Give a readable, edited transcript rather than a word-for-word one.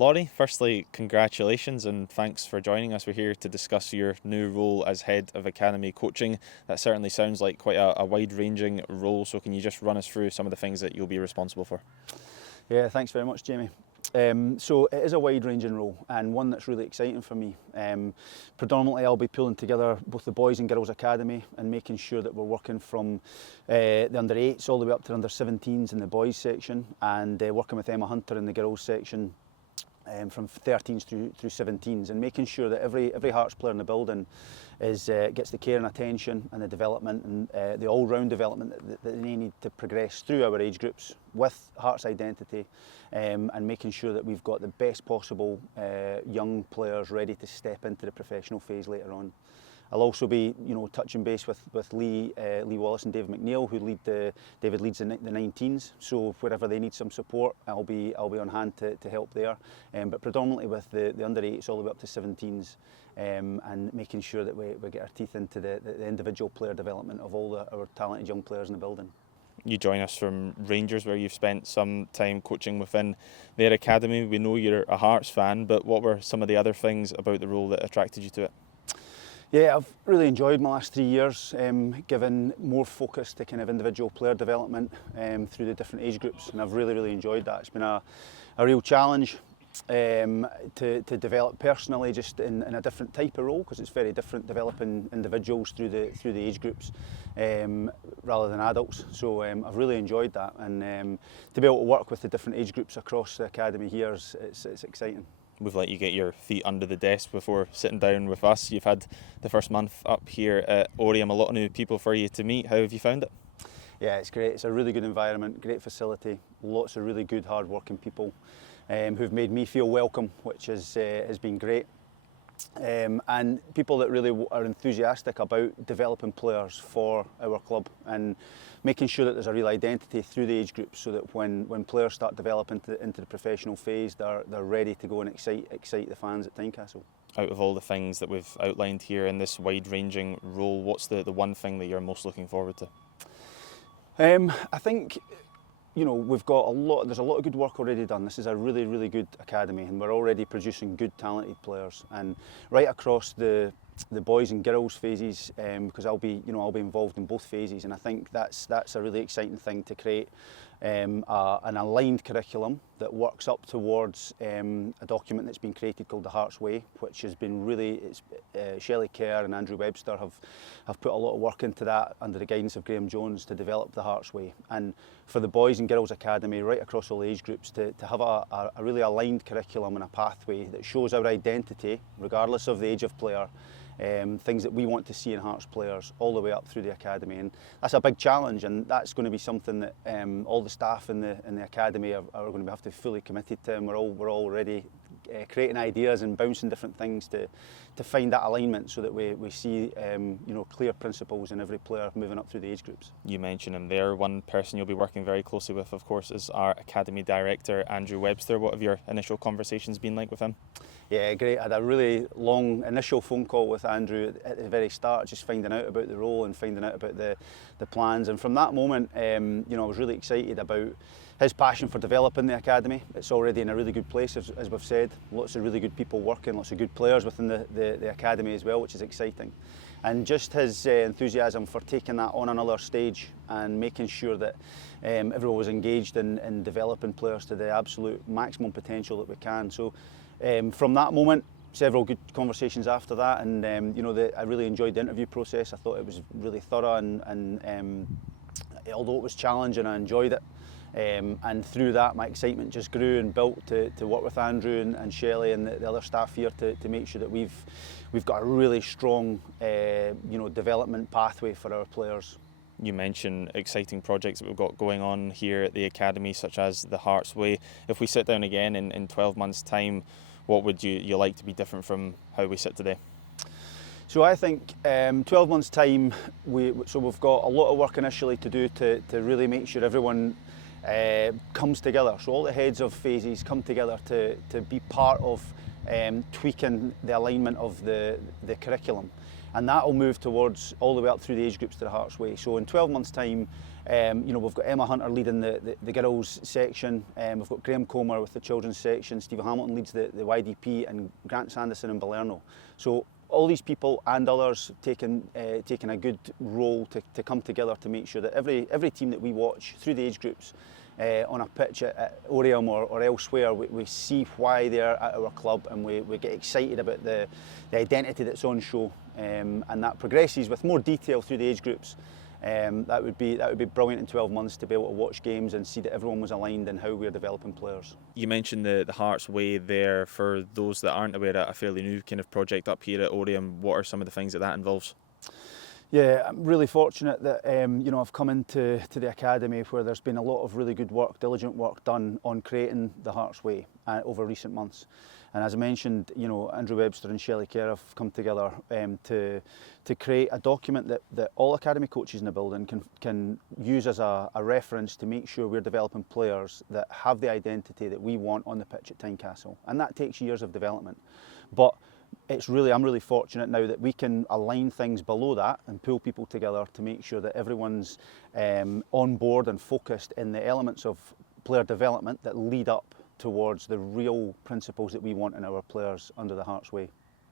Laurie, firstly, congratulations and thanks for joining us. We're here to discuss your new role as Head of Academy Coaching. That certainly sounds like quite a wide-ranging role, so can you just run us through some of the things that you'll be responsible for? Yeah, thanks very much, Jamie. So it is a wide-ranging role and one that's really exciting for me. Predominantly I'll be pulling together both the Boys and Girls Academy and making sure that we're working from the under 8s all the way up to under 17s in the boys section, and working with Emma Hunter in the girls section from 13s through 17s, and making sure that every Hearts player in the building gets the care and attention and the development and the all-round development that they need to progress through our age groups with Hearts identity, and making sure that we've got the best possible young players ready to step into the professional phase later on. I'll also be, touching base with Lee Wallace and David McNeil, who David leads the 19s. So wherever they need some support, I'll be on hand to help there. But predominantly with the under 8s all the way up to 17s, and making sure that we get our teeth into the individual player development of all our talented young players in the building. You join us from Rangers, where you've spent some time coaching within their academy. We know you're a Hearts fan, but what were some of the other things about the role that attracted you to it? Yeah, I've really enjoyed my last 3 years, giving more focus to kind of individual player development through the different age groups, and I've really enjoyed that. It's been a real challenge to develop personally, just in a different type of role, because it's very different developing individuals through the age groups rather than adults. So I've really enjoyed that, and to be able to work with the different age groups across the academy here it's exciting. We've let you get your feet under the desk before sitting down with us. You've had the first month up here at Oriam, a lot of new people for you to meet. How have you found it? Yeah, it's great. It's a really good environment, great facility, lots of really good hard-working people who've made me feel welcome, which has been great. And people that really are enthusiastic about developing players for our club and making sure that there's a real identity through the age groups, so that when players start developing into the professional phase, they're ready to go and excite the fans at Tynecastle. Out of all the things that we've outlined here in this wide-ranging role, what's the one thing that you're most looking forward to? I think, there's a lot of good work already done. This is a really good academy, and we're already producing good, talented players, and right across the boys and girls phases, because I'll be involved in both phases, and I think that's a really exciting thing, to create an aligned curriculum that works up towards a document that's been created called the Hearts Way, which has been Shelley Kerr and Andrew Webster have put a lot of work into that under the guidance of Graham Jones to develop the Hearts Way. And for the Boys and Girls Academy, right across all age groups, to have a really aligned curriculum and a pathway that shows our identity, regardless of the age of player, things that we want to see in Hearts players all the way up through the academy. And that's a big challenge, and that's going to be something that all the staff in the academy are going to have to be fully committed to, and we're already creating ideas and bouncing different things to find that alignment, so that we see clear principles in every player moving up through the age groups. You mentioned him there. One person you'll be working very closely with, of course, is our Academy Director, Andrew Webster. What have your initial conversations been like with him? Yeah, great. I had a really long initial phone call with Andrew at the very start, just finding out about the role and finding out about the plans. And from that moment, I was really excited about his passion for developing the academy. It's already in a really good place, as we've said. Lots of really good people working, lots of good players within the academy as well, which is exciting. And just his enthusiasm for taking that on another stage and making sure that everyone was engaged in developing players to the absolute maximum potential that we can. So from that moment, several good conversations after that, and I really enjoyed the interview process. I thought it was really thorough, and although it was challenging, I enjoyed it. And through that, my excitement just grew and built to work with Andrew and Shelley and the other staff here to make sure that we've got a really strong development pathway for our players. You mentioned exciting projects that we've got going on here at the academy, such as the Hearts Way. If we sit down again in 12 months' time, what would you like to be different from how we sit today? So I think 12 months' time, we've got a lot of work initially to do to really make sure everyone comes together. So all the heads of phases come together to be part of tweaking the alignment of the curriculum. and that will move towards all the way up through the age groups to the Hearts Way. So in 12 months' time, we've got Emma Hunter leading the girls section, we've got Graham Comer with the children's section, Stephen Hamilton leads the YDP, and Grant Sanderson in Balerno. So all these people and others taking a good role to come together to make sure that every team that we watch through the age groups on a pitch at Oriam or elsewhere, we see why they're at our club, and we get excited about the identity that's on show, and that progresses with more detail through the age groups. That would be brilliant in 12 months to be able to watch games and see that everyone was aligned in how we're developing players. You mentioned the Hearts Way there. For those that aren't aware, a fairly new kind of project up here at Oriam, what are some of the things that involves? Yeah, I'm really fortunate that I've come into the academy where there's been a lot of really good work, diligent work done on creating the Hearts Way over recent months. And as I mentioned, Andrew Webster and Shelley Kerr have come together to create a document that all academy coaches in the building can use as a reference to make sure we're developing players that have the identity that we want on the pitch at Tynecastle. And that takes years of development. But I'm really fortunate now that we can align things below that and pull people together to make sure that everyone's on board and focused in the elements of player development that lead up towards the real principles that we want in our players under the Hearts Way.